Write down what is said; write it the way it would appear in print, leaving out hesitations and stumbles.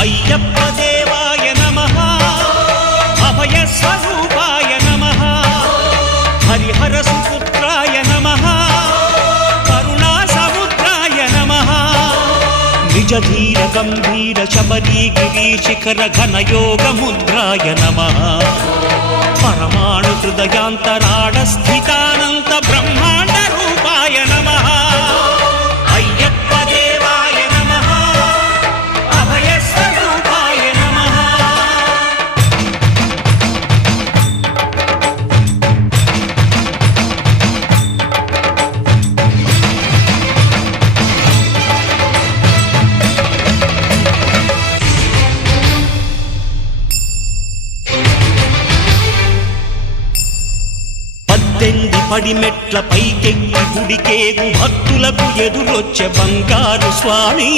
అయ్యప్ప దేవాయ నమః అభయ స్వరూపాయ నమః హరిహర సుపుత్రాయ నమః కరుణా సముద్రాయ నమః నిజ ధీర గంభీర శబరీ గిరి శిఖర ఘన యోగ ముద్రాయ నమః పరమాణు హృదయాంతరాళ స్థితానంత బ్రహ్మాండ రూపాయ నమః అయ్యప్ప దేవాయ నమః అభయ స్వరూపాయ నమః పద్దెనిమిది పడిమెట్ల పైకెక్కి గుడికేగు భక్తులకు ఎదురొచ్చే బంగారు స్వామి